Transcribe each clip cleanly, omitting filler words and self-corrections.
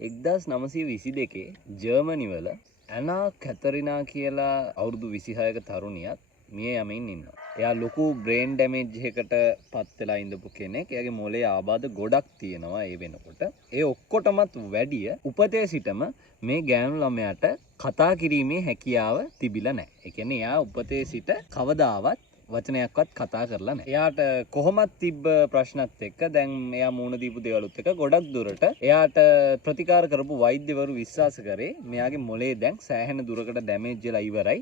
1922 Germany වල Anna කැතරිනා කියලා අවුරුදු 26ක තරුණියක් මිය යමින් ඉන්නවා. එයා ලොකු බ්‍රේන් ඩැමේජ් එකකට පත් වෙලා ඉඳපු කෙනෙක්. එයාගේ මොළේ ආබාධ ගොඩක් තියෙනවා ඒ වෙනකොට. ඒ ඔක්කොටමත් වැඩිය උපතේ සිටම මේ ගෑනු ළමයාට කතා කිරීමේ හැකියාව තිබිලා නැහැ. ඒ කියන්නේ එයා උපතේ සිට කවදාවත් වචනයක්වත් කතා කරලා නැහැ. එයාට කොහොමත් තිබ්බ ප්‍රශ්නත් එක්ක දැන් එයා මුණ දීපු දේවලුත් එක්ක ගොඩක් දුරට එයාට ප්‍රතිකාර කරපු වෛද්‍යවරු විශ්වාස කරේ මෙයාගේ මොළේ දැන් සෑහෙන දුරකට ඩැමේජ් වෙලා ඉවරයි.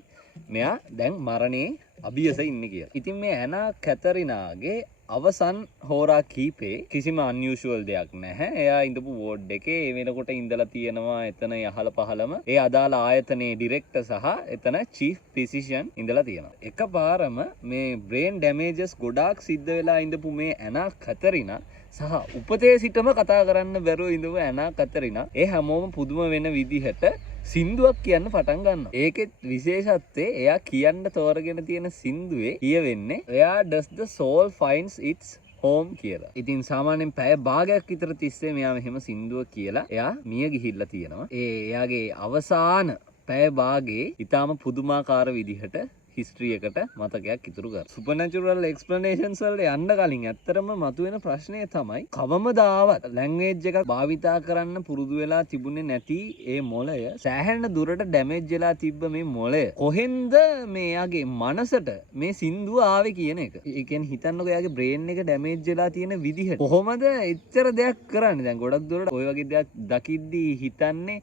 මෙයා දැන් මරණයේ අභියස ඉන්නේ කියලා. ඉතින් මේ ඇනා කැතරිනාගේ අවසන් හෝරා කීපේ කිසිම අන්යුෂුවල් දෙයක් නැහැ. එයා ඉඳපු වෝඩ් එකේ ඒ වෙනකොට ඉඳලා තියෙනවා එතන යහල පහලම ඒ අදාළ ආයතනයේ ඩිරෙක්ටර් සහ එතන චීෆ් ෆිසිෂියන් ඉඳලා තියෙනවා. එකපාරම මේ බ්‍රේන් ඩැමේජස් ගොඩාක් සිද්ධ වෙලා ඉඳපු මේ ඇනා කැතරිනා සහ උපතේ සිටම කතා කරන්න බැරුව ඉඳපු ඇනා කැතරිනා ඒ හැමෝම පුදුම වෙන විදිහට සින්දුවක් කියන්න පටන් ගන්නවා. ඒකෙත් විශේෂත්වය එයා කියන්න තෝරගෙන තියෙන සින්දුවේ කියවෙන්නේ එයා does the soul finds its home කියලා. ඉතින් සාමාන්‍යයෙන් පැය භාගයක් විතර තිස්සේ මෙයා මෙහෙම සින්දුව කියලා එයා මිය ගිහිල්ලා තියෙනවා. එයාගේ අවසාන පැය භාගයේ ඊටාම පුදුමාකාර විදිහට හිස්ටරි එකට මතකයක් ඉතුරු කරනවා. සුපර්නැචරල් එක්ස්ප්ලනේෂන්ස් වලට යන්න කලින් ඇත්තටම මතුවෙන ප්‍රශ්නය තමයි කවමදාවත් ලැන්ග්වේජ් එකක් භාවිතා කරන්න පුරුදු වෙලා තිබුණේ නැති ඒ මොළය සෑහෙන දුරට ඩැමේජ් වෙලා තිබ්බ මේ මොළය කොහෙන්ද මේ යාගේ මනසට මේ සින්දුව ආවේ කියන එක. ඒ කියන්නේ හිතන්නකෝ යාගේ බ්‍රේන් එක ඩැමේජ් වෙලා තියෙන විදිහ. කොහොමද එච්චර දෙයක් කරන්නේ? දැන් ගොඩක් දුරට ওই වගේ දෙයක් දකිද්දී හිතන්නේ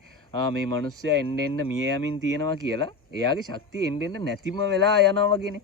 මේ මිනිස්සයා එන්න මිය යමින් තියෙනවා කියලා. එයාගේ ශක්තිය එන්න නැතිම වෙලා යනවා වගේනේ.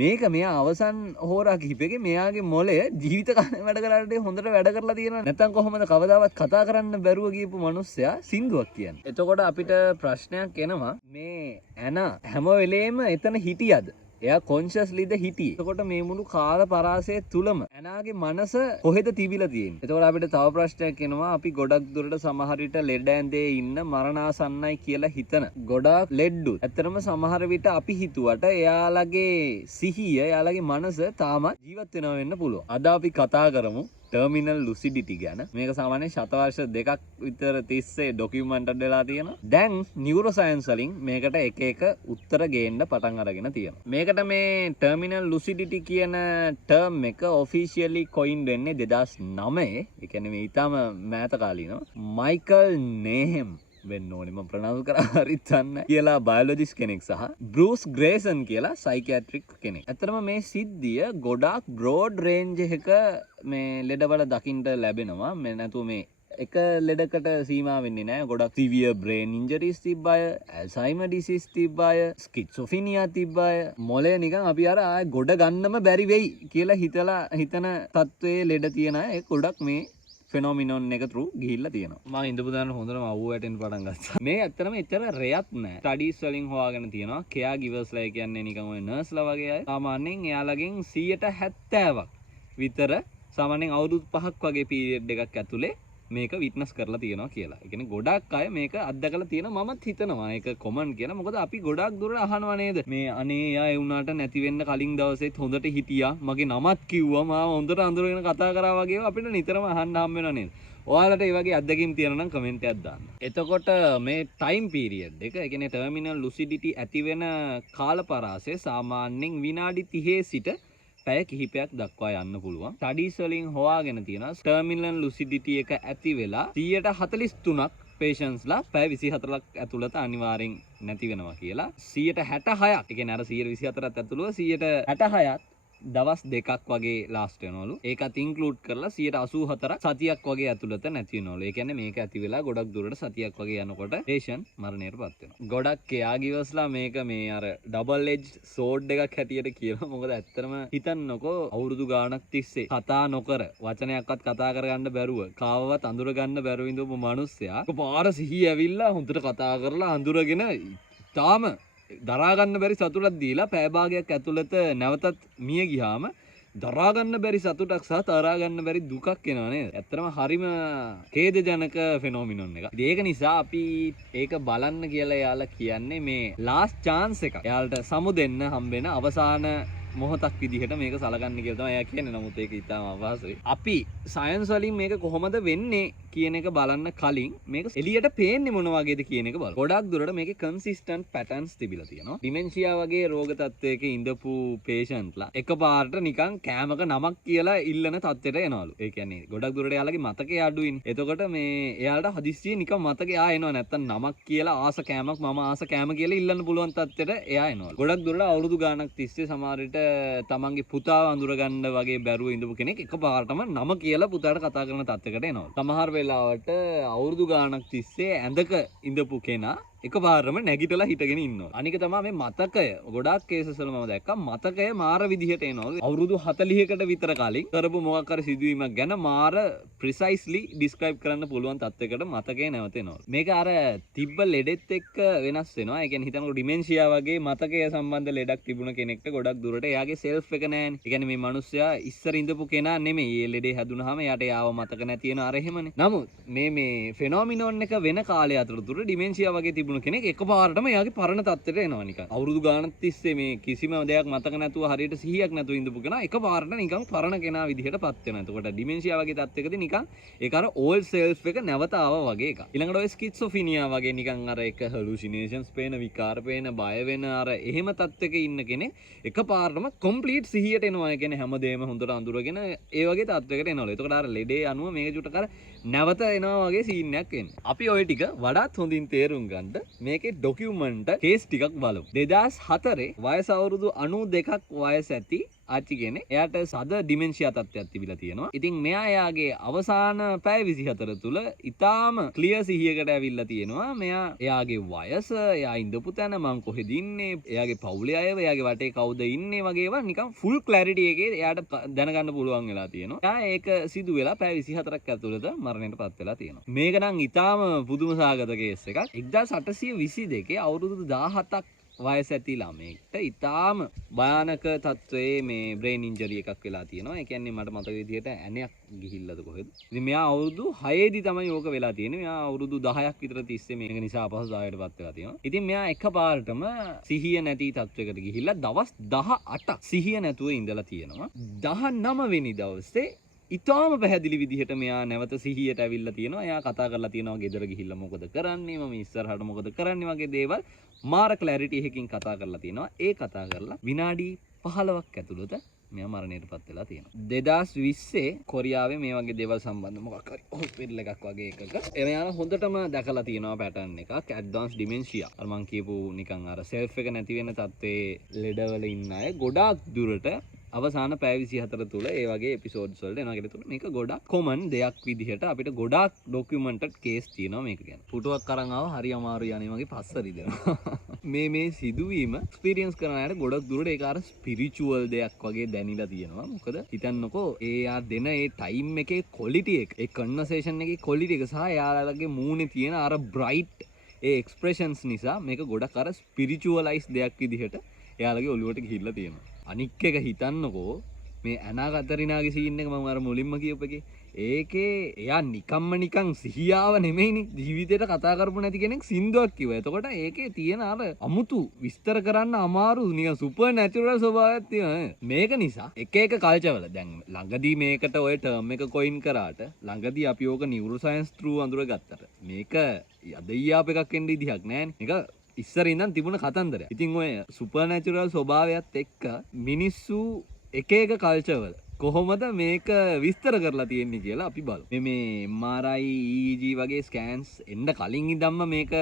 මේක මෙයා අවසන් හෝරා කිහිපෙක මෙයාගේ මොළය ජීවිත කාලේ වැඩ කරලා හොඳට වැඩ කරලා තියෙනවා. නැත්නම් කොහොමද කවදාවත් කතා කරන්න බැරුව ගියපු මිනිස්සයා සින්දුවක් කියන්නේ. එතකොට අපිට ප්‍රශ්නයක් එනවා මේ ඇනා හැම වෙලේම එතන හිටියද? එයා කොන්ෂස්ලිද හිටියේ. එතකොට මේ මුළු කාල පරාසය තුලම ඇනාගේ මනස කොහෙද තිබිලා තියෙන්නේ? එතකොට අපිට තව ප්‍රශ්නයක් එනවා. අපි ගොඩක් දුරට සමහර විට ලෙඩ ඇඳේ ඉන්න මරණාසන්නයි කියලා හිතන ගොඩක් ලෙඩ්ඩු. ඇත්තටම සමහර විට අපි හිතුවට එයාලගේ සිහිය, එයාලගේ මනස තාමත් ජීවත් වෙනවා වෙන්න පුළුවන්. අද අපි කතා කරමු ටර්මිනල් ලුසිඩිටි ගැන. මේක සාමාන්‍යයෙන් ශතවර්ෂ 2ක් විතර තිස්සේ ඩොකියුමන්ටඩ් වෙලා තියෙනවා. දැන් නියුරෝ සයන්ස් වලින් මේකට එක එක උත්තර ගේන්න පටන් අරගෙන තියෙනවා. මේකට මේ ටර්මිනල් ලුසිඩිටි කියන ටර්ම් එක ඔෆිෂියලි කොයින් වෙන්නේ 2009. ඒ කියන්නේ මේ ඊටම මෑත කාලීනව. මයිකල් නේහෙම් වෙන්න ඕනේ මම ප්‍රොනවුන්ස් කරා හරියට දන්නේ කියලා බයොලොජිස්ට් කෙනෙක් සහ බෲස් ග්‍රේසන් කියලා සයිකියාට්‍රික් කෙනෙක්. ඇත්තටම මේ සිද්ධිය ගොඩාක් බ්‍රෝඩ් රේන්ජ් එකක මේ ලෙඩවල දකින්න ලැබෙනවා. මේ නැතුව මේ එක ලෙඩකට සීමා වෙන්නේ නැහැ. ගොඩක් සිවියර් බ්‍රේන් ඉන්ජරිස් තිබ්බ අය, ඇල්සයිමර් ඩිසීස් තිබ්බ අය, ස්කිට්සොෆිනියා තිබ්බ අය, මොළය නිකන් අපි අර ආයෙ ගොඩ ගන්නම බැරි වෙයි කියලා හිතන තත්වයේ ලෙඩ තියන අය ගොඩක් මේ ෆෙනොමිනොන් එක through ගිහිල්ලා තියෙනවා. මම ඉඳපු දාන හොඳටම අවුව වැටෙන්න පටන් ගත්තා. මේ ඇත්තටම එච්චර රෙයත් නෑ. ස්ටඩීස් වලින් හොයාගෙන තියෙනවා. කෙයා ගිවර්ස්ලා කියන්නේ නිකන් ඔය නර්ස්ලා වගේ අය. සාමාන්‍යයෙන් එයාලගෙන් 70%ක් විතර සාමාන්‍යයෙන් අවුරුදු 5ක් වගේ පීරියඩ් එකක් ඇතුලේ මේක විට්නස් කරලා තියෙනවා කියලා. ඒ කියන්නේ ගොඩක් අය මේක අත්දකලා තියෙනවා. මමත් හිතනවා ඒක කොමන් කියලා. මොකද අපි ගොඩක් දුරට අහනවා නේද? මේ අනේ යා ඒ උනාට නැති වෙන්න කලින් දවසෙත් හොඳට හිටියා. මගේ නමත් කිව්වා. මාව හොඳට අඳුරගෙන කතා කරා වගේ අපිට නිතරම අහන්න හම් වෙනවා නේද? ඔයාලට මේ වගේ අත්දැකීම් තියෙනවා නම් කමෙන්ට් එකක් දාන්න. එතකොට මේ ටයිම් පීරියඩ් එක, ඒ කියන්නේ ටර්මිනල් ලුසිඩිටි ඇති වෙන කාල පරාසය සාමාන්‍යයෙන් විනාඩි 30 සිට පැය කිහිපයක් දක්වා යන්න පුළුවන්. ස්ටඩීස් වලින් හොයාගෙන තියෙනවා ටර්මිනල් ලුසිඩිටි එක ඇති වෙලා 143ක් පේෂන්ස්ලා පැය 24ක් ඇතුළත අනිවාර්යෙන් නැති වෙනවා කියලා. 166ක්, ඒ කියන්නේ අර 124ත් ඇතුළුව 166ක් දවස් දෙකක් වගේ ලාස්ට් වෙනවලු. ඒකත් ඉන්ක්ලූඩ් කරලා 184ක් සතියක් වගේ ඇතුළත නැති වෙනවලු. ඒ කියන්නේ මේක ඇති වෙලා ගොඩක් දුරට සතියක් වගේ යනකොට පේෂන්ට් මරණයටපත් වෙනවා. ගොඩක් කෙයාගිවර්ස්ලා මේක මේ අර ඩබල් එජ් සෝඩ් එකක් හැටියට කියනවා. මොකද ඇත්තටම හිතන්නකෝ අවුරුදු ගාණක් තිස්සේ කතා නොකර වචනයක්වත් කතා කරගන්න බැරුව කාවවත් අඳුර ගන්න බැරුව ඉඳපු මිනිස්සයා පාර සිහිය ඇවිල්ලා හොඳට කතා කරලා අඳුරගෙන තාම දරාගන්න බැරි සතුටක් දීලා පැය භාගයක් ඇතුළත නැවතත් මිය ගියාම දරාගන්න බැරි සතුටක් සහ තරාගන්න බැරි දුකක් එනවා නේද? ඇත්තටම හරිම ඛේදජනක ෆෙනොමිනොන් එකක්. ඒක නිසා අපි ඒක බලන්න කියලා යාලා කියන්නේ මේ ලාස්ට් chance එක. යාලට සමු දෙන්න හම්බෙන අවසාන මොහොතක් විදිහට මේක සලකන්න කියලා තමයි එයා කියන්නේ. නමුත් ඒක ඉතාම අපහසුයි. අපි සයන්ස් වලින් මේක කොහොමද වෙන්නේ කියන එක බලන්න කලින් මේක එළියට පේන්නේ මොන වගේද කියන එක බලන්න. ගොඩක් දුරට මේකේ කන්සිස්ටන්ට් පැටර්න්ස් තිබිලා තියෙනවා. ඩිමෙන්ෂියා වගේ රෝග තත්ත්වයක ඉඳපු පේෂන්ට්ලා එකපාරට නිකන් කෑමක නමක් කියලා ඉල්ලන තත්ත්වයට එනවලු. ඒ කියන්නේ ගොඩක් දුරට එයාලගේ මතකය අඩුයිනේ. එතකොට මේ එයාලට හදිස්සියේ නිකන් මතකය එනවා. නැත්තම් නමක් කියලා ආස කෑමක් මම ආස කෑම කියලා ඉල්ලන්න පුළුවන් තත්ත්වයට එයා එනවලු. ගොඩක් දුරට අවුරුදු ගාණක් තිස්සේ සමහර විට තමන්ගේ පුතාව අඳුරගන්න වගේ බැරුව ඉඳපු කෙනෙක් එකපාරටම නම කියලා පුතාට කතා කරන තත්ත්වයකට එනවා. සමහර වෙලාවට අවුරුදු ගාණක් තිස්සේ ඇඳක ඉඳපු කෙනා එකපාරම නැගිටලා හිටගෙන ඉන්නවා. අනික තමයි මේ මතකය. ගොඩාක් කේසස් වල මම දැක්කා මතකය මාර විදිහට එනවා. අවුරුදු 40කට විතර කලින් කරපු මොකක් හරි සිදුවීමක් ගැන මාර ප්‍රිසයිස්ලි ඩිස්ක්‍රයිබ් කරන්න පුළුවන් තත්යකට මතකය නැවතෙනවා. මේක අර තිබ්බ ලෙඩෙත් එක්ක වෙනස් වෙනවා. ඒ කියන්නේ හිතන්නකො ඩිමෙන්ෂියා වගේ මතකය සම්බන්ධ ලෙඩක් තිබුණ කෙනෙක්ට ගොඩක් දුරට එයාගේ සෙල්ෆ් එක නැහැනේ. ඒ කියන්නේ මේ මිනිස්සයා ඉස්සර ඉඳපු කෙනා නෙමෙයි. මේ ලෙඩේ හැදුනහම එයාට යාව මතක නැති වෙන අර එහෙමනේ. නමුත් මේ ෆෙනොමිනෝන් එක වෙන කාලය අතරතුර ඩිමෙන්ෂියා වගේ තිබුණ කෙනෙක් එකපාරටම එයාගේ පරණ තත්ත්වයට එනවා නිකන්. අවුරුදු ගාණක් තිස්සේ මේ කිසිම දෙයක් මතක නැතුව හරියට සිහියක් නැතුව ඉඳපු කෙනා එකපාරට නිකන් පරණ කෙනා විදිහටපත් වෙනවා. එතකොට ඩිමෙන්ෂියා වගේ තත්ත්වයකදී නිකන් ඒක අර ඕල්ඩ් සෙල්ෆ් එක නැවත ආවා වගේ එකක්. ඊළඟට ඔය ස්කිට්සොෆිනියා වගේ නිකන් අර එක හැලුසිනේෂන්ස් පේන, විකාර පේන, බය වෙන අර එහෙම තත්ත්වයක ඉන්න කෙනෙක් එකපාරටම කම්ප්ලීට් සිහියට එනවා. ඒ කියන්නේ හැමදේම හොඳට අඳුරගෙන ඒ වගේ තත්ත්වයකට එනවලු. එතකොට අර ලෙඩේ අනුව මේක චුට්ටක් අර නැවත එනවා වගේ සීන් එකක් එන්නේ. අපි ওই ටික වඩාත් හොඳින් තේරුම් ගන්න මේකේ ඩොකියුමන්ට් කේස් ටිකක් බලමු. 2004 වයස අවුරුදු 92ක් වයස ඇති ආච්චි කෙනෙක්. එයාට සද ඩිමෙන්ෂියා තත්ත්වයක් තිබිලා තියෙනවා. ඉතින් මෙයා එයාගේ අවසාන පැය 24 තුල ඊටාම ක්ලියර් සිහියකට ඇවිල්ලා තියෙනවා. මෙයා එයාගේ වයස, එයා ඉඳපු තැන, මං කොහෙද ඉන්නේ, එයාගේ පවුලේ අයව, එයාගේ වටේ කවුද ඉන්නේ වගේ ඒවා නිකන් ෆුල් ක්ලැරිටි එකේ එයාට දැනගන්න පුළුවන් වෙලා තියෙනවා. එයා ඒක සිදු වෙලා පැය 24ක් ඇතුළත මරණයට පත් වෙලා තියෙනවා. මේක නම් ඊටාම පුදුම සාගත කේස් එකක්. 1822 අවුරුදු 17ක් වයස ඇති ළමයෙක්ට ඊටාම භයානක තත්ත්වයේ මේ බ්‍රේන් ඉන්ජරි එකක් වෙලා තියෙනවා. ඒ කියන්නේ මට මතක විදිහට ඇණයක් ගිහිල්ලාද කොහෙද. ඉතින් මෙයා අවුරුදු 6 දී තමයි ඕක වෙලා තියෙන්නේ. මෙයා අවුරුදු 10ක් විතර තිස්සේ මේක නිසා අපහසුතාවයටපත් වෙලා තියෙනවා. ඉතින් මෙයා එකපාරටම සිහිය නැති තත්ත්වයකට ගිහිල්ලා දවස් 18ක් සිහිය නැතුව ඉඳලා තියෙනවා. 19 වෙනි දවසේ ඉතාම පැහැදිලි විදිහට මෙයා නැවත සිහියට ඇවිල්ලා තියෙනවා. එයා කතා කරලා තියෙනවා ගෙදර ගිහිල්ලා මොකද කරන්නේ, මම ඉස්සරහට මොකද කරන්නේ වගේ දේවල් මාර ක්ලැරිටි එකකින් කතා කරලා තියෙනවා. ඒ කතා කරලා විනාඩි 15ක් ඇතුළත මෙයා මරණයටපත් වෙලා තියෙනවා. 2020 කොරියාවේ මේ වගේ දේවල් සම්බන්ධ මොකක් හරි හොස්පිටල් එකක් වගේ එකක එයා හොඳටම දැකලා තියෙනවා පැටර්න් එකක්. Advance dementia. අර මං කියපු නිකන් අර සෙල්ෆ් එක නැති වෙන තත්ත්වයේ ලෙඩවල ඉන්න අය ගොඩාක් දුරට අවසාන පැය 24 තුල ඒ වගේ එපිසෝඩ්ස් වලට එනවා. ඒකට තුන මේක ගොඩක් කොමන් දෙයක් විදිහට අපිට ගොඩාක් ඩොකියුමන්ටඩ් කේස් තියෙනවා මේක ගැන. පුටුවක් අරන් ආව හරි අමාරු යන්නේ වගේ පස්සරි දෙනවා. මේ සිදුවීම එක්ස්පීරියන්ස් කරන අයට ගොඩක් දුරට ඒක අර ස්පිරිචුවල් දෙයක් වගේ දැනිලා තියෙනවා. මොකද හිතන්නකෝ එයා දෙන ඒ ටයිම් එකේ ක්වොලිටි එක, ඒ කන්වර්සේෂන් එකේ ක්වොලිටි එක සහ එයාලගේ මූණේ තියෙන අර බ්‍රයිට් ඒ එක්ස්ප්‍රෙෂන්ස් නිසා මේක ගොඩක් අර ස්පිරිචුවලයිස් දෙයක් විදිහට එයාලගේ ඔළුවට ගිහිල්ලා තියෙනවා. අනික් එක හිතන්නකෝ මේ ඇනා කතරිනාගේ සීන් එක මම අර මුලින්ම කියපු එකේ ඒකේ එයා නිකන් සිහියාව නෙමෙයිනේ ජීවිතේට කතා කරපු නැති කෙනෙක් සින්දුවක් කිව්වා. එතකොට ඒකේ තියෙන අර අමුතු විස්තර කරන්න අමාරු නිකන් සුපර් නැචරල් ස්වභාවයක් තියෙනවා. මේක නිසා එක එක කල්චර්වල දැන් ළඟදී මේකට ඔය ටර්ම් එක කොයින් කරාට ළඟදී අපි ඕක නියුරෝ සයන්ස් ත්‍රූ අඳුරගත්තට මේක යදියාප එකක් වෙන්න ඉඩක් නැහැ. මේක ඉස්සර ඉඳන් තිබුණ කතන්දරයක්. ඉතින් ඔය සුපර්නැචරල් ස්වභාවයත් එක්ක මිනිස්සු එක එක කල්චර්වල කොහොමද මේක විස්තර කරලා තියෙන්නේ කියලා අපි බලමු. මේ MRI EEG වගේ ස්කෑන්ස් එන්න කලින් ඉඳන්ම මේක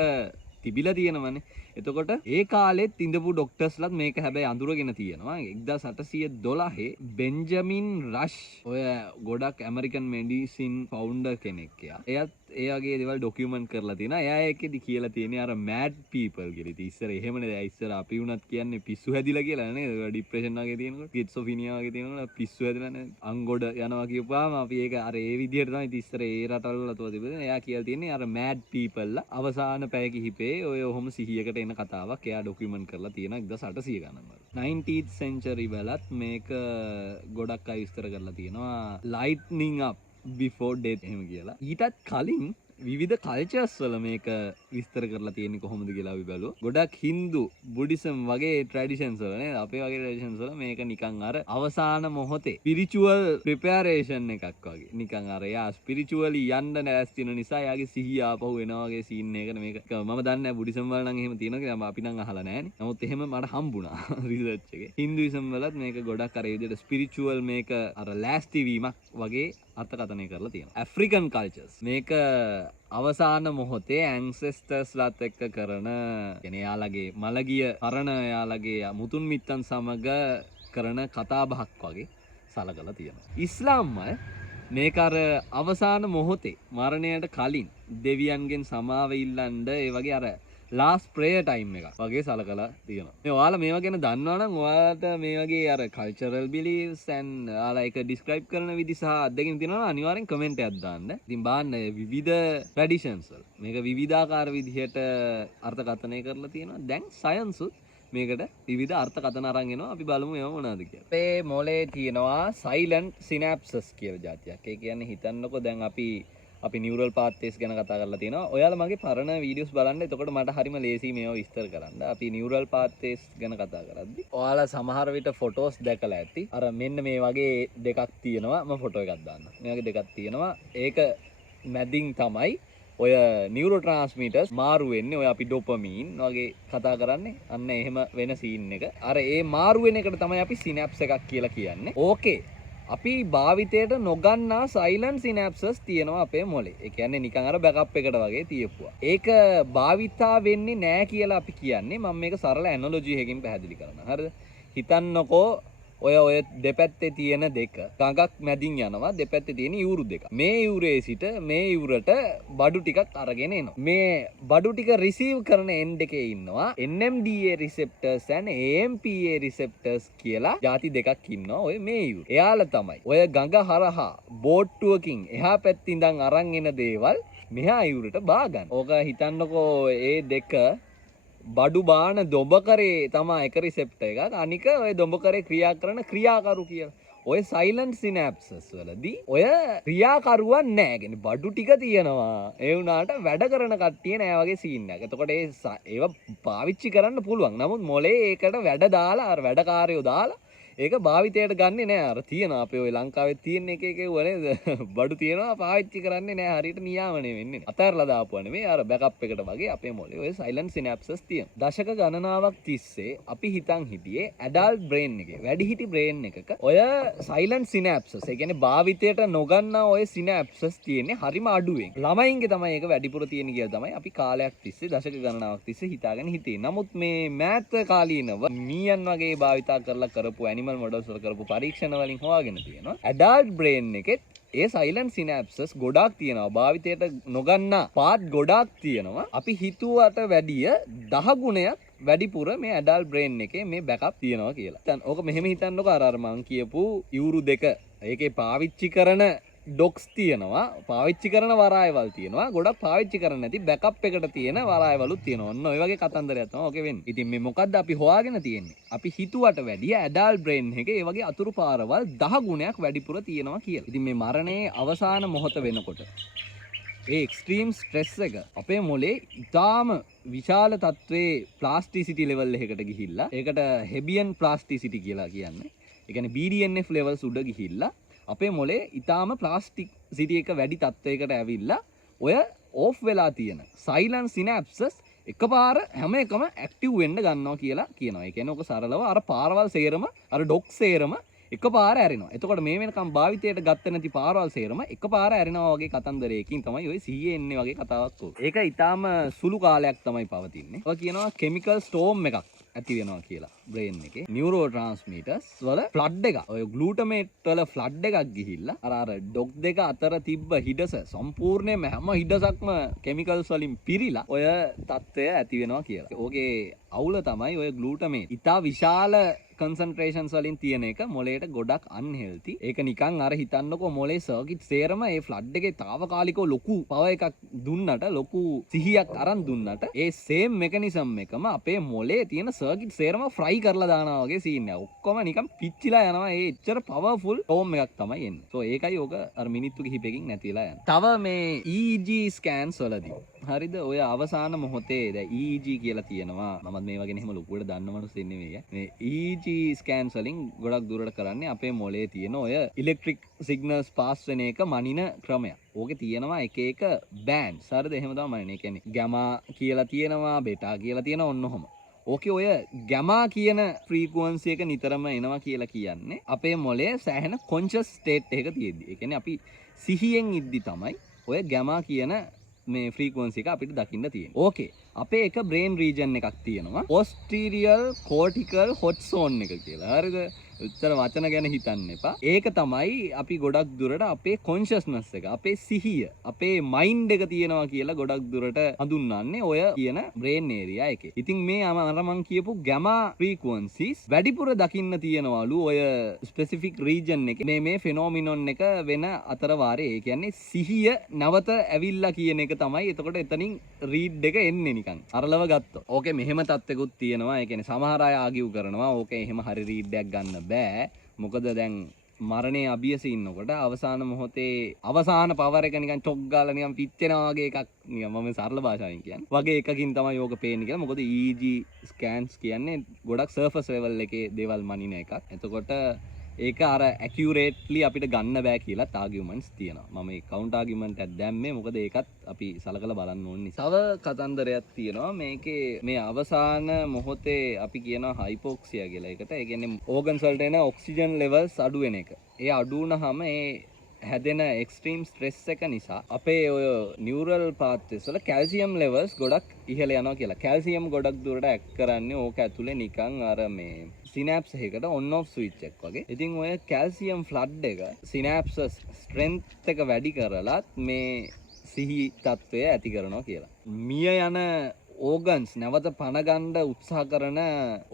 තිබිලා තියෙනවනේ. එතකොට ඒ කාලෙත් ඉඳපු ඩොක්ටර්ස්ලත් මේක හැබැයි අඳුරගෙන තියෙනවා. 1812 බෙන්ජමින් රෂ් ඔය ගොඩක් ඇමරිකන් මෙඩිසින් ෆවුන්ඩර් කෙනෙක්. එයත් ඒ වගේ දේවල් ඩොකියුමන්ට් කරලා තියෙනවා. එයා ඒකෙදි කියලා තියෙන්නේ අර මෑඩ් පීපල් කියලා. ඉතින් ඉස්සර එහෙමනේ. ඉස්සර අපි වුණත් කියන්නේ පිස්සු හැදිලා කියලා නේද? ડિප්‍රෙෂන් වගේ තියෙනකොට, ස්කිට්සොෆිනියා වගේ තියෙනකොට පිස්සු හැදිලා නේද? අංගොඩ යනවා කියපුවාම අපි ඒක අර ඒ විදිහට තමයි ඉතින් ඉස්සර ඒ රටවල තෝ තිබුණේ. එයා කියලා තියෙන්නේ අර මෑඩ් පීපල්ලා අවසාන පැය කිහිපේ ඔය ඔහොම සිහියකට එන කතාවක් එයා ඩොකියුමන්ට් කරලා තියෙනවා 1800 ගණන් වල. 19th century වලත් මේක ගොඩක් අය විස්තර කරලා තියෙනවා. lightning up before death එහෙම කියලා. ඊටත් කලින් විවිධ කල්චර්ස් වල මේක විස්තර කරලා තියෙන්නේ කොහොමද කියලා අපි බලුවා. ගොඩක් Hindu, Buddhism වගේ ට්‍රැඩිෂන්ස් වල නේද? අපේ වගේ ට්‍රැඩිෂන්ස් වල මේක නිකන් අර අවසාන මොහොතේ ස්පිරිචුවල් ප්‍රිපෙරේෂන් එකක් වගේ. නිකන් අර යා ස්පිරිචුවලි යන්න නැස්තින නිසා යාගේ සිහිය ආපහු එනවා වගේ සීන් එකකට මේක. මම දන්නේ නැහැ බුද්දිසම් වල නම් එහෙම තියෙනවා කියලා අපි නම් අහලා නැහැනේ. නමුත් එහෙම මට හම්බුණා රිසර්ච් එකේ. Hinduism වලත් මේක ගොඩක් අර විදිහට ස්පිරිචුවල් මේක අර ලෑස්ති වීමක් වගේ අර්ථකථනය කරලා තියෙනවා. ඇෆ්‍රිකන් කල්චර්ස් මේක අවසාන මොහොතේ ඇන්සෙස්ටර්ස්ලාත් එක්ක කරන කියන්නේ යාළගේ මළගිය පරණ යාළගේ මුතුන් මිත්තන් සමග කරන කතා බහක් වගේ සලකලා තියෙනවා. ඉස්ලාම් අය මේක අර අවසාන මොහොතේ මරණයට කලින් දෙවියන්ගෙන් සමාව ඉල්ලන්න ඒ වගේ අර ලාස්ට් ප්‍රේයර් ටයිම් එකක් වගේ සලකලා තියෙනවා. මේ ඔයාලා මේවා ගැන දන්නවනම් ඔයාලට මේ වගේ අර කල්චරල් බිලීව්ස් and ඔයාලා ඒක ඩිස්ක්‍රයිබ් කරන විදි සහ අත්දැකීම් තියෙනවා අනිවාර්යෙන් කමෙන්ට් එකක් දාන්න. ඉතින් බලන්න විවිධ ට්‍රැඩිෂන්ස් වල මේක විවිධාකාර විදිහට අර්ථකථනය කරලා තියෙනවා. දැන් සයන්ස් උත් මේකට විවිධ අර්ථකථන අරන් එනවා. අපි බලමු ඒවා මොනවද කියලා. අපේ මොලේ තියෙනවා සයිලන්ට් සිනැප්සස් කියලා જાතියක්. ඒ කියන්නේ හිතන්නකෝ දැන් අපි නියුරල් පාත්වේස් ගැන කතා කරලා තියෙනවා. ඔයාලා මගේ පරණ වීඩියෝස් බලන්න. එතකොට මට හරිම ලේසි මේවා විස්තර කරන්න. අපි නියුරල් පාත්වේස් ගැන කතා කරද්දි ඔයාලා සමහර විට ෆොටෝස් දැකලා ඇති. අර මෙන්න මේ වගේ දෙකක් තියෙනවා. මම ෆොටෝ එකක් දාන්නම්. මේ වගේ දෙකක් තියෙනවා. ඒක මැදින් තමයි ඔය නියුරෝ ට්‍රාන්ස්මිටර්ස් මාරු වෙන්නේ. ඔය අපි ඩොපමීන් වගේ කතා කරන්නේ. අන්න එහෙම වෙන සීන් එක. අර ඒ මාරු වෙන එකට තමයි අපි සිනැප්ස් එකක් කියලා කියන්නේ. ඕකේ. අපි භාවිතයට නොගන්නා සයිලන්ට් සිනැප්සස් තියෙනවා අපේ මොලේ. ඒ කියන්නේ නිකන් අර බෑකප් එකට වගේ තියපුවා. ඒක භාවිතා වෙන්නේ නැහැ කියලා අපි කියන්නේ. මම මේක සරල ඇනොලොජි එකකින් පැහැදිලි කරනවා. හරිද? හිතන්නකෝ ඔය දෙපැත්තේ තියෙන දෙක ගඟක් මැදින් යනවා. දෙපැත්තේ තියෙන ඉවුරු දෙක. මේ ඉවුරේ සිට මේ ඉවුරට බඩු ටිකක් අරගෙන එනවා. මේ බඩු ටික රිසීව් කරන එන්ඩ් එකේ ඉන්නවා NMDA රිසෙප්ටර්ස් and AMPA රිසෙප්ටර්ස් කියලා ಜಾති දෙකක් ඉන්නවා ඔය මේ ඉවුර. එයාලා තමයි ඔය ගඟ හරහා බෝට්ටුවකින් එහා පැත්තේ ඉඳන් අරන් එන දේවල් මෙහා ඉවුරට බාගන්න. ඕක හිතන්නකෝ ඒ දෙක බඩු බාන දොඹකරේ තමා එක රිසෙප්ටර් එකක්. අනික ඔය දොඹකරේ ක්‍රියා කරන ක්‍රියාකරු කියලා. ඔය සයිලන්ට් සිනැප්සස් වලදී ඔය ක්‍රියාකරුවන් නැහැ. කියන්නේ බඩු ටික තියෙනවා. ඒ වුණාට වැඩ කරන කට්ටිය නෑ වගේ සීන් එකක්. එතකොට ඒව පාවිච්චි කරන්න පුළුවන්. නමුත් මොලේ ඒකට වැඩ දාලා අර වැඩකාරයෝ දාලා ඒක භාවිතයට ගන්නෙ නෑ. අර තියෙන අපේ ඔය ලංකාවේ තියෙන එක වනේ බඩු තියෙනවා පාවිච්චි කරන්නේ නෑ. හරියට නියාමනය වෙන්නේ නෑ. අතහැරලා දාපුවා නෙමෙයි. අර බෑකප් එකට වගේ අපේ මොලේ ඔය සයිලන්ට් සිනැප්සස් තියෙනවා. දශක ගණනාවක් තිස්සේ අපි හිතන් හිටියේ ඇඩල්ට් බ්‍රේන් එකේ වැඩිහිටි බ්‍රේන් එකක ඔය සයිලන්ට් සිනැප්සස් ඒ කියන්නේ භාවිතයට නොගන්නා ඔය සිනැප්සස් තියෙන්නේ හරිම අඩුවෙන්. ළමයින්ගේ තමයි ඒක වැඩිපුර තියෙන්නේ කියලා තමයි අපි කාලයක් තිස්සේ දශක ගණනාවක් තිස්සේ හිතාගෙන හිටියේ. නමුත් මේ මෑත කාලීනව මීයන් වගේ භාවිතා කරලා කරපු ඇනිමල් මොඩල්ස් වල කරපු පරීක්ෂණ වලින් හොයාගෙන තියෙනවා. ඇඩල්ට් බ්‍රේන් එකෙත් ඒ සයිලන්ට් සිනැප්සස් ගොඩක් තියෙනවා. භාවිතයට නොගන්නා පාර්ට් ගොඩක් තියෙනවා. අපි හිතුවට වැඩිය 10 ගුණයක් වැඩිපුර මේ ඇඩල්ට් බ්‍රේන් එකේ මේ බෑකප් තියෙනවා කියලා. දැන් ඕක මෙහෙම හිතන්නකෝ අර මං කියපු ඉවුරු දෙක. ඒකේ පාවිච්චි කරන ඩොක්ස් තියෙනවා. පාවිච්චි කරන වරායවල් තියෙනවා. ගොඩක් පාවිච්චි කරන්නේ නැති බෑකප් එකට තියෙන වරායවලුත් තියෙනවා. ඔන්න ඔය වගේ කතන්දරයක් තමයි ඕකේ වෙන්නේ. ඉතින් මේ මොකද්ද අපි හොයාගෙන තියෙන්නේ? අපි හිතුවට වැඩිය ඇඩල්ට් බ්‍රේන් එකේ ඒ වගේ අතුරු පාරවල් 10 ගුණයක් වැඩිපුර තියෙනවා කියලා. ඉතින් මේ මරණයේ අවසාන මොහොත වෙනකොට ඒ එක්ස්ට්‍රීම් ස්ට්‍රෙස් එක අපේ මොලේ ඉතාම විශාල තත්ත්වයේ ප්ලාස්ටිසිටි ලෙවල් එකකට ගිහිල්ලා ඒකට හෙබියන් ප්ලාස්ටිසිටි කියලා කියන්නේ. ඒ කියන්නේ BDNF ලෙවල්ස් උඩ ගිහිල්ලා අපේ මොලේ ඉතාම ප්ලාස්ටිසිටි එක වැඩි තත්ත්වයකට ඇවිල්ලා ඔය ඕෆ් වෙලා තියෙන සයිලන්ට් සිනැප්සස් එකපාර හැම එකම ඇක්ටිව් වෙන්න ගන්නවා කියලා කියනවා. ඒ කියන්නේ ඔක සරලව අර පාරවල් සේරම අර ඩොක් සේරම එකපාර ඇරෙනවා. එතකොට මේ වෙනකම් භාවිතයට ගත්ත නැති පාරවල් සේරම එකපාර ඇරෙනවා වගේ කතන්දරයකින් තමයි ඔය CA එන්නේ වගේ කතාවක් ඕක. ඒක ඊටාම සුළු කාලයක් තමයි පවතින්නේ. ඔය කියනවා කෙමිකල් ස්ටෝම් එකක් ඇති වෙනවා කියලා බ්‍රේන් එකේ. නියුරෝ ට්‍රාන්ස්මිටර්ස් වල ෆ්ලඩ් එකක්. ඔය ග්ලූටමේට් වල ෆ්ලඩ් එකක් ගිහිල්ලා අර ඩොග් දෙක අතර තිබ්බ හිඩස සම්පූර්ණයෙන්ම හැම හිඩසක්ම කෙමිකල්ස් වලින් පිරීලා ඔය තත්ත්වය ඇති වෙනවා කියලා. ඕකේ අවුල තමයි ඔය ග්ලූටමේට්. ඉතා විශාල කන්සන්ට්‍රේෂන්ස් වලින් තියෙන එක මොලේට ගොඩක් අන්හෙල්ති. ඒක නිකන් අර හිතන්නකෝ මොලේ සර්කිට් සේරම ඒ ෆ්ලඩ් එකේ తాවකාලිකව ලොකු පවර් එකක් දුන්නට ලොකු සිහියක් අරන් දුන්නට ඒ සේම් මෙකනිසම් එකම අපේ මොලේ තියෙන සර්කිට් සේරම ෆ්‍රයි කරලා දානවා වගේ සීන් එක. ඔක්කොම නිකන් පිච්චිලා යනවා. ඒ එච්චර පවර්ෆුල් ටෝම් එකක් තමයි එන්නේ. සෝ ඒකයි ඕක අර මිනිත්තු කිහිපයකින් නැතිලා යන්නේ. තව මේ EEG ස්කෑන්ස් වලදී හරිද ඔය අවසාන මොහොතේ දැන් EEG කියලා තියෙනවා. මමත් මේ වගේ එහෙම ලොකුවට දන්න මනුස්සෙ නෙවෙයි. මේ EEG ස්කෑන්ස් වලින් ගොඩක් දුරට කරන්නේ අපේ මොලේ තියෙන ඔය ඉලෙක්ට්‍රික් සිග්නල්ස් පාස් වෙන එක මනින ක්‍රමයක්. ඕකේ තියෙනවා එක එක බෑන්ඩ්ස්. හරිද? එහෙම තමයි මනින්නේ. ඒ කියන්නේ ගැමා කියලා තියෙනවා, බෙටා කියලා තියෙනවා ඔන්න ඔහම. ඕකේ ඔය ගැමා කියන ෆ්‍රීකවන්සි එක නිතරම එනවා කියලා කියන්නේ අපේ මොලේ සෑහෙන කොන්ෂස් ස්ටේට් එකක තියෙද්දි. ඒ කියන්නේ අපි සිහියෙන් ඉද්දි තමයි ඔය ගැමා කියන මේ ෆ්‍රීකවන්සි එක අපිට දකින්න තියෙන්නේ. ඕකේ. අපේ එක බ්‍රේන් රීජන් එකක් තියෙනවා. posterior cortical hot zone එක කියලා. හරිද? උත්තර වචන ගැන හිතන්න එපා. ඒක තමයි අපි ගොඩක් දුරට අපේ කොන්ෂස්නස් එක, අපේ සිහිය, අපේ මයින්ඩ් එක තියෙනවා කියලා ගොඩක් දුරට හඳුන්වන්නේ ඔය කියන බ්‍රේන් ඒරියා එකේ. ඉතින් මේ අර මං කියපු ගැමා ෆ්‍රීකවන්සිස් වැඩිපුර දකින්න තියෙනවලු ඔය ස්පෙસિෆික් රීජන් එකේ. මේ ෆෙනොමිනොන් එක වෙන අතර වාරේ. ඒ කියන්නේ සිහිය නැවත ඇවිල්ලා කියන එක තමයි එතකොට එතනින් රීඩ් එක එන්නේ නිකන්. අරලව ගත්තොත්. ඕකේ මෙහෙම තත්ත්වෙකුත් තියෙනවා. ඒ කියන්නේ සමහර අය ආගිව් කරනවා. ඕකේ එහෙම හරි රීඩ් එකක් ගන්න බෑ. මොකද දැන් මරණයේ අභියස ඉන්නකොට අවසාන මොහොතේ අවසාන පවර් එක නිකන් චොක් ගාලා නිකන් පිච්චෙනවා වගේ එකක් නිකන් මම සරල භාෂාවෙන් කියන්නේ. වගේ එකකින් තමයි යෝග පේන්නේ කියලා. මොකද EEG ස්කෑන්ස් කියන්නේ ගොඩක් සර්ෆස් ලෙවල් එකේ දේවල් මනින එකක්. එතකොට ඒක අර ඇකියුරේට්ලි අපිට ගන්න බෑ කියලා ආගියුමන්ට්ස් තියෙනවා. මම මේ කවුන්ට් ආගියුමන්ට් එකක් දැම්මේ මොකද ඒකත් අපි සලකලා බලන්න ඕන නිසා. තව කතන්දරයක් තියෙනවා මේකේ මේ අවසාන මොහොතේ අපි කියනවා හයිපොක්සියා කියලා එකට. ඒ කියන්නේ ඕගන්ස් වලට එන ඔක්සිජන් ලෙවල්ස් අඩු වෙන එක. ඒ අඩු වුණාම ඒ හැදෙන එක්ස්ට්‍රීම් ස්ට්‍රෙස් එක නිසා අපේ ඔය නියුරල් පාත්වෙස් වල කැල්සියම් ලෙවල්ස් ගොඩක් ඉහළ යනවා කියලා. කැල්සියම් ගොඩක් දුරට ඇක්ට් කරන්නේ ඕක ඇතුලේ නිකන් අර මේ සිනැප්ස් එකකට ඔන් ඔෆ් ස්විච් එකක් වගේ. ඉතින් ඔය කැල්සියම් ෆ්ලඩ් එක සිනැප්ස් ස්ට්‍රෙන්ත් එක වැඩි කරලත් මේ සිහි තත්ත්වය ඇති කරනවා කියලා. මිය යන ඕගන්ස් නැවත පනගන්න උත්සාහ කරන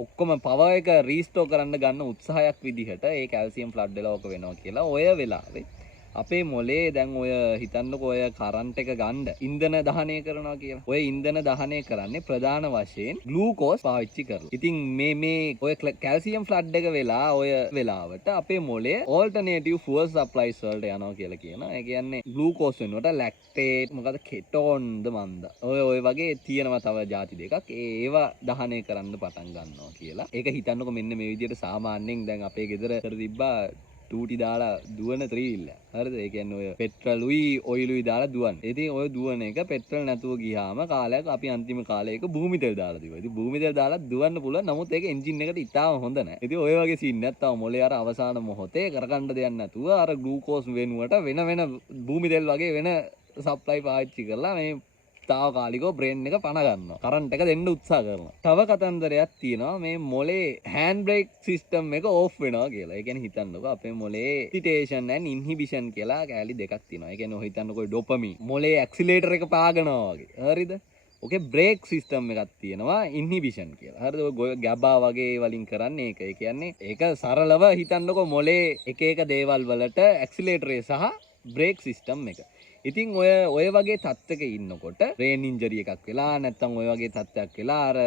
ඔක්කොම පවර් එක රීස්ටෝර් කරන්න ගන්න උත්සාහයක් විදිහට ඒ කැල්සියම් ෆ්ලඩ් වෙලා ඕක වෙනවා කියලා ඔය වෙලාවේ අපේ මොලේ දැන් ඔය හිතන්නකෝ ඔය කරන්ට් එක ගන්න ඉන්ධන දහනය කරනවා කියලා. ඔය ඉන්ධන දහනය කරන්නේ ප්‍රධාන වශයෙන් ග්ලූකෝස් පාවිච්චි කරලා. ඉතින් මේ ඔය කැල්සියම් ෆ්ලඩ් එක වෙලා ඔය වෙලාවට අපේ මොලේ ඕල්ටර්නේටිව් ෆුවල් සප්ලයිස් වලට යනවා කියලා කියනවා. ඒ කියන්නේ ග්ලූකෝස් වෙනුවට ලැක්ටේට් මොකද කෙටෝන්ද මන්ද. ඔය වගේ තියෙනවා තව ಜಾති දෙකක්. ඒවා දහනය කරන්න පටන් ගන්නවා කියලා. ඒක හිතන්නකෝ මෙන්න මේ විදිහට සාමාන්‍යයෙන් දැන් අපේ ගෙදර කර තිබ්බා ටූටි දාලා දුවන ත්‍රීවිල්ල. හරිද? ඒ කියන්නේ ඔය පෙට්‍රලුයි ඔයිලුයි දාලා දුවන්නේ. ඉතින් ඔය දුවන එක පෙට්‍රල් නැතුව ගියාම කාලයක් අපි අන්තිම කාලයක භූමි තෙල් දාලා දිවුවා. ඉතින් භූමි තෙල් දාලා දුවන්න පුළුවන්. නමුත් ඒක එන්ජින් එකට ඉතාම හොඳ නැහැ. ඉතින් ඔය වගේ සීන් නැත්තම් මොලේ අර අවසාන මොහොතේ කරකණ්ඩ දෙයක් නැතුව අර ග්ලූකෝස් වෙනුවට වෙන භූමි තෙල් වගේ වෙන සප්ලයි පාවිච්චි කරලා මේ තාවකාලිකව බ්‍රේන් එක පණ ගන්නවා. කරන්ට් එක දෙන්න උත්සාහ කරනවා. තව කතන්දරයක් තියෙනවා මේ මොලේ හෑන්ඩ් බ්‍රේක් සිස්ටම් එක ඕෆ් වෙනවා කියලා. ඒ කියන්නේ හිතන්නකෝ අපේ මොලේ එක්සිටේෂන් ඇන් ඉන්හිබිෂන් කියලා කැලි දෙකක් තියෙනවා. ඒ කියන්නේ ඔය හිතන්නකෝ ඩොපමින් මොලේ ඇක්සිලරේටර් එක පාගනවා වගේ. හරිද? ඕකේ බ්‍රේක් සිස්ටම් එකක් තියෙනවා ඉන්හිබිෂන් කියලා. හරිද? ඔය ගැබා වගේ වලින් කරන්නේ ඒක. ඒ කියන්නේ ඒක සරලව හිතන්නකෝ මොලේ එක එක දේවල් වලට ඇක්සිලරේටරේ සහ බ්‍රේක් සිස්ටම් එක. ඉතින් ඔය වගේ තත්ත්වයක ඉන්නකොට බ්‍රේන් ඉන්ජරි එකක් වෙලා නැත්නම් ඔය වගේ තත්ත්වයක් වෙලා අර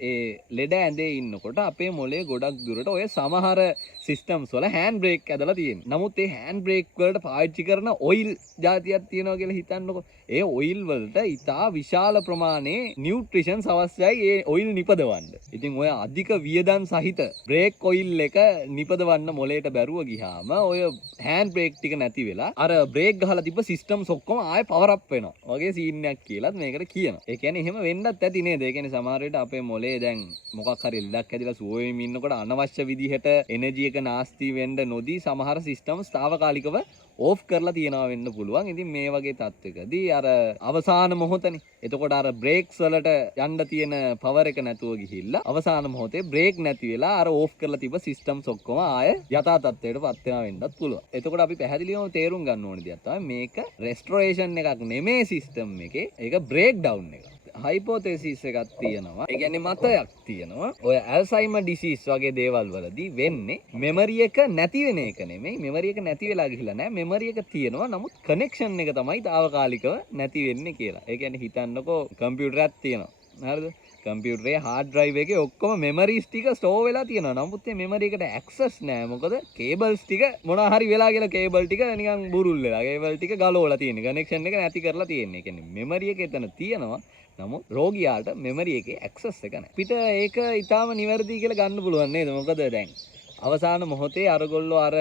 ඒ ලෙඩ ඇඳේ ඉන්නකොට අපේ මොලේ ගොඩක් දුරට ඔය සමහර සිස්ටම්ස් වල හෑන්ඩ් බ්‍රේක් ඇදලා තියෙනවා. නමුත් ඒ හෑන්ඩ් බ්‍රේක් වලට පාවිච්චි කරන ඔයිල් జాතියක් තියෙනවා කියලා හිතන්නකො. ඒ ඔයිල් වලට ඉතා විශාල ප්‍රමාණයේ නියුට්‍රිෂන්ස් අවශ්‍යයි ඒ ඔයිල් නිපදවන්න. ඉතින් ඔය අධික වියදම් සහිත බ්‍රේක් ඔයිල් එක නිපදවන්න මොලේට බැරුව ගියාම ඔය හෑන්ඩ් බ්‍රේක් ටික නැති වෙලා අර බ්‍රේක් ගහලා තිබ්බ සිස්ටම්ස් ඔක්කොම ආයෙ පවර් අප් වෙනවා. වගේ සීන් එකක් කියලාත් මේකට කියනවා. ඒ කියන්නේ එහෙම වෙන්නත් ඇති නේද? ඒ කියන්නේ සමහර වෙලට අපේ මොලේ දැන් මොකක් හරි ලෙඩක් ඇදිලා සුව වෙමින් ඉන්නකොට අනවශ්‍ය විදිහට එනර්ජි එක නාස්ති වෙන්න නොදී සමහර සිස්ටම්ස් తాවකාලිකව ඕෆ් කරලා තියනවා වෙන්න පුළුවන්. ඉතින් මේ වගේ තත්ත්වකදී අර අවසාන මොහොතනේ. එතකොට අර බ්‍රේක්ස් වලට යන්න තියෙන පවර් එක නැතුව ගිහිල්ලා අවසාන මොහොතේ බ්‍රේක් නැති වෙලා අර ඕෆ් කරලා තිබ්බ සිස්ටම්ස් ඔක්කොම ආයෙ යථා තත්ත්වයට පත් වෙනවා වෙන්නත් පුළුවන්. එතකොට අපි පැහැදිලිවම තේරුම් ගන්න ඕනේ දෙයක් තමයි මේක රෙස්ටොරේෂන් එකක් නෙමේ සිස්ටම් එකේ. ඒක බ්‍රේක් ඩවුන් එකක්. හයිපෝතෙසිස් එකක් තියෙනවා. ඒ කියන්නේ මතයක් තියෙනවා. ඔය ඇල්සයිමර් ඩිසීස් වගේ දේවල් වලදී වෙන්නේ මෙමරි එක නැති වෙන එක නෙමෙයි. මෙමරි එක නැති වෙලා ගිහිලා නැහැ. මෙමරි එක තියෙනවා. නමුත් කනෙක්ෂන් එක තමයි తాවකාලිකව නැති වෙන්නේ කියලා. ඒ කියන්නේ හිතන්නකෝ කම්පියුටරයක් තියෙනවා. හරිද? කම්පියුටරේ හાર્ඩ් ඩ්‍රයිව් එකේ ඔක්කොම මෙමරිස් ටික ස්ටෝර් වෙලා තියෙනවා. නමුත් මේ මෙමරි එකට ඇක්සස් නැහැ. මොකද කේබල්ස් ටික මොනවා හරි වෙලා කියලා කේබල් ටික නිකන් බුරුල් වෙලා. කේබල් ටික ගලවලා තියෙන්නේ. කනෙක්ෂන් එක නැති කරලා තියෙන්නේ. ඒ කියන්නේ මෙමරි එක එතන තියෙනවා. නමුත් රෝගියාට මෙමරි එකේ ඇක්සස් එක නැහැ. පිට ඒක ඊටාම නිවැරදි කියලා ගන්න පුළුවන් නේද? මොකද දැන් අවසාන මොහොතේ අරගොල්ලෝ අර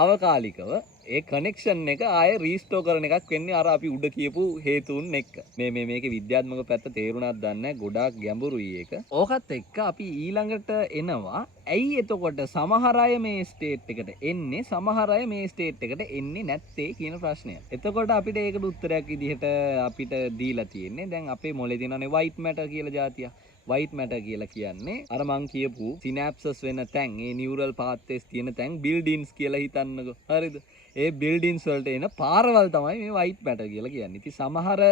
ආවකාලිකව ඒ කනෙක්ෂන් එක ආයෙ රීස්ටෝර් කරන එකක් වෙන්නේ අර අපි උඩ කියපු හේතුන් එක්ක. මේකේ විද්‍යාත්මක පැත්ත තේරුණාද දන්නේ නැහැ. ගොඩාක් ගැඹුරුයි ඒක. ඕකත් එක්ක අපි ඊළඟට එනවා. ඇයි එතකොට සමහර අය මේ ස්ටේට් එකට එන්නේ සමහර අය මේ ස්ටේට් එකට එන්නේ නැත්තේ කියන ප්‍රශ්නය. එතකොට අපිට ඒකට උත්තරයක් විදිහට අපිට දීලා තියෙන්නේ දැන් අපේ මොලේ තියෙනනේ white matter කියලා જાතිය. white matter කියලා කියන්නේ අර මං කියපු synapses වෙන තැන් ඒ neural pathways තියෙන තැන් buildings කියලා හිතන්නකෝ. හරිද? ඒ buildings වලට එන පාරවල් තමයි මේ white matter කියලා කියන්නේ. ඉතින් සමහර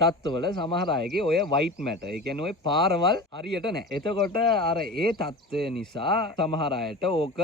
තත්ත්වවල සමහර අයගේ ඔය white matter ඒ කියන්නේ ඔය පාරවල් හරියට නැහැ. එතකොට අර ඒ තත්ත්වය නිසා සමහර අයට ඕක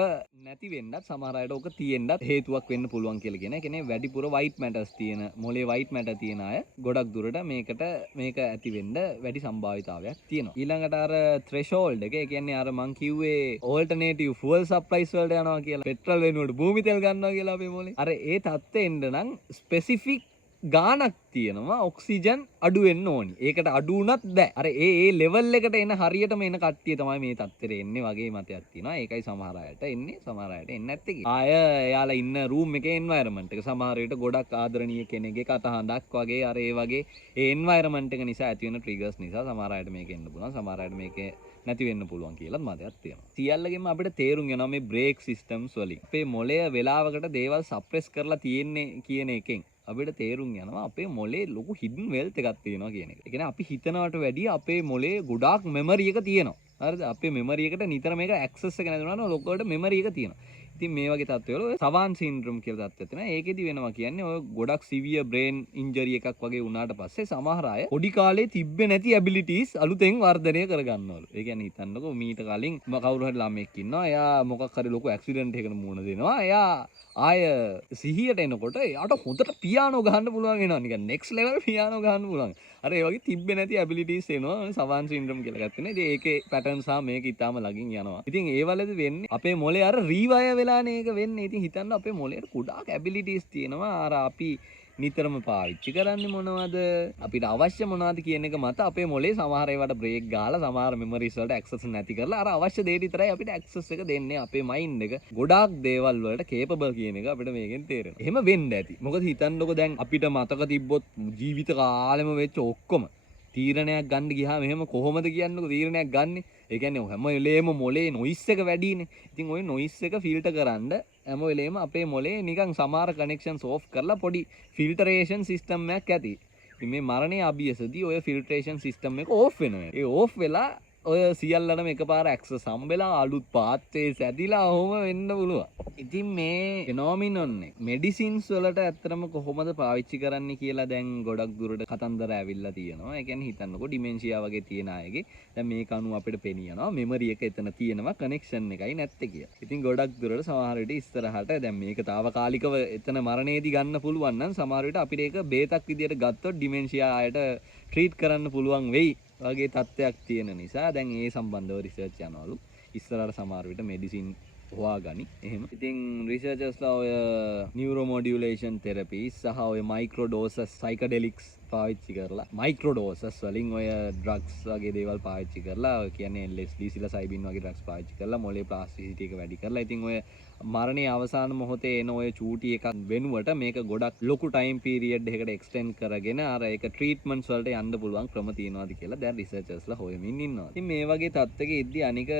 නැති වෙන්නත් සමහර අයට ඕක තියෙන්නත් හේතුවක් වෙන්න පුළුවන් කියලා කියන. ඒ කියන්නේ වැඩිපුර white matters තියෙන මොලේ white matter තියෙන අය ගොඩක් දුරට මේක ඇති වෙන්න වැඩි සම්භාවිතාවයක් තියෙනවා. ඊළඟට අර threshold එක ඒ කියන්නේ අර මං කිව්වේ alternative fuel supplies වලට යනවා කියලා. පෙට්‍රල් වෙනුවට භූමි තෙල් ගන්නවා කියලා අපේ මොලේ. අර ඒ තත්ත්වෙ එන්න නම් specific ගානක් තියෙනවා ඔක්සිජන් අඩු වෙන්න ඕනි. ඒකට අඩු වුණත් බෑ. අර ඒ ලෙවල් එකට එන හරියටම එන කට්ටිය තමයි මේ තත්ත්වෙට එන්නේ වගේ මතයක් තියෙනවා. ඒකයි සමහර අයට එන්නේ සමහර අයට එන්නේ නැත්තේ කියලා. ආය එයාලා ඉන්න රූම් එකේ එන්වයරන්මන්ට් එක සමහර විට ගොඩක් ආදරණීය කෙනෙක්ගේ කටහඬක් වගේ අර ඒ වගේ ඒ එන්වයරන්මන්ට් එක නිසා ඇති වෙන ට්‍රිගර්ස් නිසා සමහර අයට මේක එන්න පුළුවන්. සමහර අයට මේක නැති වෙන්න පුළුවන් කියලා මතයක් තියෙනවා. සියල්ලගෙම අපිට තේරුම් යනවා මේ බ්‍රේක් සිස්ටම්ස් වලින්. අපේ මොළය වෙලාවකට දේවල් සප්‍රෙස් කරලා තියෙන්නේ කියන එකෙන් අපිට තේරුම් යනවා අපේ මොලේ ලොකු හිඩන් වෙල්ත් එකක් තියෙනවා කියන එක. ඒ කියන්නේ අපි හිතනවට වැඩිය අපේ මොලේ ගොඩාක් මෙමරි එක තියෙනවා. හරිද? අපේ මෙමරි එකට නිතර මේක ඇක්සස් එක නැතුණා නම් ලොකවට මෙමරි එක තියෙනවා. ඉතින් මේ වගේ තත්ත්වවල ඔය සවාන් සින්ඩ්‍රෝම් කියලා තත්ත්වයක් තියෙනවා. ඒකෙදි වෙනවා කියන්නේ ඔය ගොඩක් සිවියර් බ්‍රේන් ඉන්ජරි එකක් වගේ වුණාට පස්සේ සමහර අය පොඩි කාලේ තිබ්බේ නැති ඇබිලිටිස් අලුතෙන් වර්ධනය කරගන්නවලු. ඒ කියන්නේ හිතන්නකෝ මීට කලින් කවුරු හරි ළමෙක් ඉන්නවා. එයා මොකක් හරි ලොකු ඇක්සිඩන්ට් එකකට මුහුණ දෙනවා. එයා ආය සිහියට එනකොට එයාට හොඳට පියානෝ ගහන්න පුළුවන් වෙනවා. නිකන් next level පියානෝ ගහන්න පුළුවන්. අර ඒ වගේ තිබ්බේ නැති ඇබිලිටිස් එනවා. සවාන් සින්ඩ්‍රෝම් කියලා ගත්තනේ. ඉතින් ඒකේ පැටර්න් සහ මේක ඊටාම ළඟින් යනවා. ඉතින් ඒ වලදී වෙන්නේ අපේ මොලේ අර රීවයර් වෙලානේ ඒක වෙන්නේ. ඉතින් හිතන්න අපේ මොලේට ගොඩාක් ඇබිලිටිස් තියෙනවා. අර අපි නිතරම පාවිච්චි කරන්නේ මොනවද අපිට අවශ්‍ය මොනවද කියන එක මත අපේ මොලේ සමහර ඒවාට බ්‍රේක් ගහලා සමහර මෙමරිස් වලට ඇක්සස් නැති කරලා අර අවශ්‍ය දේ විතරයි අපිට ඇක්සස් එක දෙන්නේ. අපේ මයින්ඩ් එක ගොඩාක් දේවල් වලට කේපබල් කියන එක අපිට මේකෙන් තේරෙනවා. එහෙම වෙන්න ඇති. මොකද හිතන්නකෝ දැන් අපිට මතක තිබ්බොත් ජීවිත කාලෙම වෙච්ච ඔක්කොම තීරණයක් ගන්න ගියාම එහෙම කොහොමද කියන්නකෝ තීරණයක් ගන්නෙ? ඒ කියන්නේ හැම වෙලේම මොලේ නොයිස් එක වැඩිනේ. ඉතින් ওই නොයිස් එක ෆිල්ටර් කරන්න හැම වෙලේම අපේ මොලේ නිකන් සමහර කනෙක්ෂන්ස් ඕෆ් කරලා පොඩි ෆිල්ටරේෂන් සිස්ටම් එකක් ඇති. ඉතින් මේ මරණයේ අභියසදී ඔය ෆිල්ටරේෂන් සිස්ටම් එක ඕෆ් වෙනවා. ඒ ඕෆ් වෙලා ඔය සියල්ලටම එකපාර ඇක්සස් හම්බෙලා අලුත් පාත්වේ සැදිලා ඔහොම වෙන්න පුළුවන්. ඉතින් මේ ෆෙනොමිනොන් එක මෙඩිසින්ස් වලට ඇත්තටම කොහොමද පාවිච්චි කරන්න කියලා දැන් ගොඩක් දුරට කතන්දර ඇවිල්ලා තියෙනවා. ඒ කියන්නේ හිතන්නකෝ ඩිමෙන්ෂියා වගේ තියෙන අයගේ දැන් මේක අනුව අපිට පෙනියනවා මෙමරි එක එතන තියෙනවා කනෙක්ෂන් එකයි නැත්තේ කියලා. ඉතින් ගොඩක් දුරට සමහර විට ඉස්සරහට දැන් මේක తాවකාලිකව එතන මරණයේදී ගන්න පුළුවන් නම් සමහර විට අපිට ඒක බේතක් විදියට ගත්තොත් ඩිමෙන්ෂියා අයට ට්‍රීට් කරන්න පුළුවන් වෙයි. වගේ තත්ත්වයක් තියෙන නිසා දැන් ඒ සම්බන්ධව රිසර්ච් යනවලු. ඉස්සරහට සමහර විට මෙඩිසින් හොයාගනි. එහෙම. ඉතින් රිසර්චර්ස්ලා ඔය නියුරෝමොඩියුලේෂන් තෙරපිස් සහ ඔය මයික්‍රෝඩෝසස් සයිකඩෙලික්ස් පාවිච්චි කරලා මයික්‍රෝඩෝසස් වලින් ඔය ඩ්‍රග්ස් වගේ දේවල් පාවිච්චි කරලා ඔය කියන්නේ LSD සිලසයිබින් වගේ ඩ්‍රග්ස් පාවිච්චි කරලා මොලේ ප්ලාස්ටිසිටි එක වැඩි කරලා ඉතින් ඔය මරණයේ අවසාන මොහොතේ එන ඔය චූටි එකක් වෙනුවට මේක ගොඩක් ලොකු ටයිම් පීරියඩ් එකකට එක්ස්ටෙන්ඩ් කරගෙන අර ඒක ට්‍රීට්මන්ට්ස් වලට යන්න පුළුවන් ක්‍රම තියෙනවාද කියලා දැන් රිසර්චර්ස්ලා හොයමින් ඉන්නවා. ඉතින් මේ වගේ තත්ත්වයක ඉද්දි අනික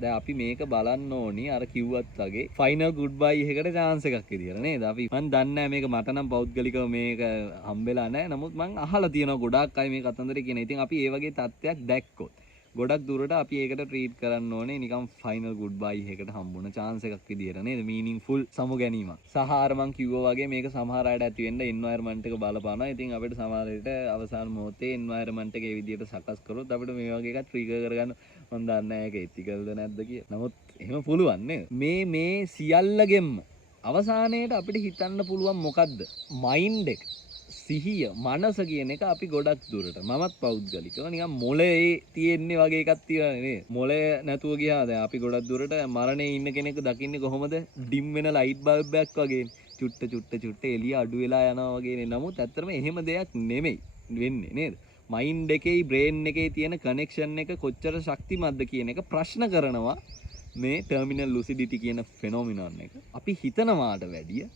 දැන් අපි මේක බලන්න ඕනි අර කිව්වත් වගේ ෆයිනල් ගුඩ් බයි එකකට chance එකක් විදියට නේද? අපි මන් දන්නේ නැහැ මේක මට නම් පෞද්ගලිකව මේක හම්බෙලා නැහැ. නමුත් මං අහලා තියෙනවා ගොඩාක් අය මේ කතන්දරේ කියන. ඉතින් අපි ඒ වගේ තත්ත්වයක් දැක්කොත් ගොඩක් දුරට අපි ඒකට ට්‍රීට් කරන්න ඕනේ නිකම් ෆයිනල් ගුඩ් බයි එකකට හම්බුන chance එකක් විදියට නේද meaningful සමු ගැනීමක්. සහ අර මං කිව්වා වගේ මේක සමහර අයට ඇති වෙන්න environment එක බලපානවා. ඉතින් අපිට සමහර විට අවසාන මොහොතේ environment එක ඒ විදියට සකස් කරොත් අපිට මේ වගේ එකක් ට්‍රිගර් කරගන්න මම දන්නේ නැහැ ඒක ethical ද නැද්ද කියලා. නමුත් එහෙම පුළුවන් නේද? මේ සියල්ලගෙම අවසානයේට අපිට හිතන්න පුළුවන් මොකද්ද? මයින්ඩ් එක සිහිය මනස කියන එක අපි ගොඩක් දුරට මමත් පෞද්ගලිකව නිකන් මොලේ තියෙන්නේ වගේ එකක් තියෙනවා නේද මොලේ නැතුව ගියා දැන් අපි ගොඩක් දුරට මරණේ ඉන්න කෙනෙක් දකින්නේ කොහොමද ඩිම් වෙන ලයිට් බල්බ් එකක් වගේ චුට්ට එළිය අඩු වෙලා යනවා වගේනේ නමුත් ඇත්තටම එහෙම දෙයක් නෙමෙයි වෙන්නේ නේද මයින්ඩ් එකේ බ්‍රේන් එකේ තියෙන කනෙක්ෂන් එක කොච්චර ශක්තිමත්ද කියන එක ප්‍රශ්න කරනවා මේ ටර්මිනල් ලුසිඩිටි කියන ෆෙනොමිනන් එක අපි හිතනවාට වැඩිය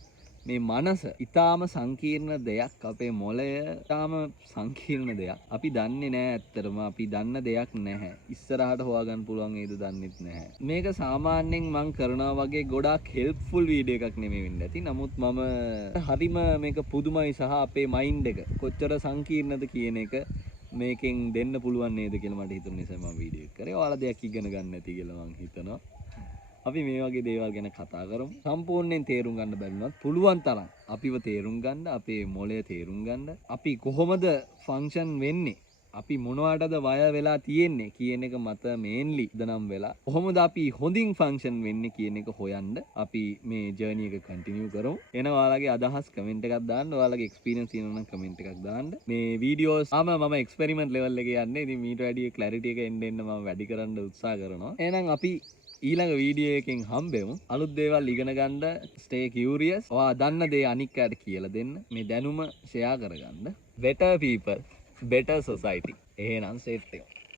මේ මනස ඊටාම සංකීර්ණ දෙයක් අපේ මොළය ඊටාම සංකීර්ණ දෙයක් අපි දන්නේ නැහැ ඇත්තටම අපි දන්න දෙයක් නැහැ ඉස්සරහට හොයාගන්න පුළුවන් ඒද දන්නෙත් නැහැ මේක සාමාන්‍යයෙන් මම කරනවා වගේ ගොඩාක් හෙල්ප්ෆුල් වීඩියෝ එකක් නෙමෙයි වෙන්න ඇති නමුත් මම හරිම මේක පුදුමයි සහ අපේ මයින්ඩ් එක කොච්චර සංකීර්ණද කියන එක මේකෙන් දෙන්න පුළුවන් නේද කියලා මට හිතුන නිසා මම වීඩියෝ එක කරේ ඔයාලා දෙයක් ඉගෙන ගන්න ඇති කියලා මම හිතනවා අපි මේ වගේ දේවල් ගැන කතා කරමු. සම්පූර්ණයෙන් තේරුම් ගන්න බැරිනොත් පුළුවන් තරම් අපිව තේරුම් ගන්න, අපේ මොළය තේරුම් ගන්න, අපි කොහොමද ෆන්ක්ෂන් වෙන්නේ? අපි මොනවටද වය වෙලා තියෙන්නේ කියන එක මත මේන්ලි දනම් වෙලා කොහොමද අපි හොඳින් ෆන්ක්ෂන් වෙන්නේ කියන එක හොයන්න අපි මේ ජර්නි එක කන්ටිනියු කරමු. එන ඔයාලගේ අදහස් කමෙන්ට් එකක් දාන්න, ඔයාලගේ එක්ස්පීරියන්ස් තියෙනවා නම් කමෙන්ට් එකක් දාන්න. මේ වීඩියෝස් මම එක්ස්පෙරිමන්ට් ලෙවල් එකේ යන්නේ. ඉතින් මීට වැඩිය ක්ලැරිටි එක එන්න මම වැඩි කරන්න උත්සාහ කරනවා. එහෙනම් අපි ඊළඟ වීඩියෝ එකෙන් හම්බෙමු. අලුත් දේවල් ඉගෙන ගන්න stay curious. ඔයා දන්න දේ අනික් අයට කියලා දෙන්න. මේ දැනුම ෂෙයා කරගන්න. Better people, better society. එහෙනම් සෙට් එක.